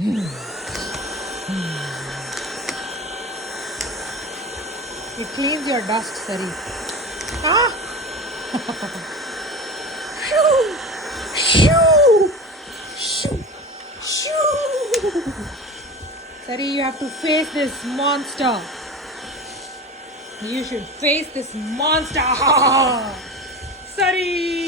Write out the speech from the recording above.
It cleans your dust, Sari. Ah! Shoo! Shoo! Shoo! Shoo! Sari, you have to face this monster. You should face this monster. Sari!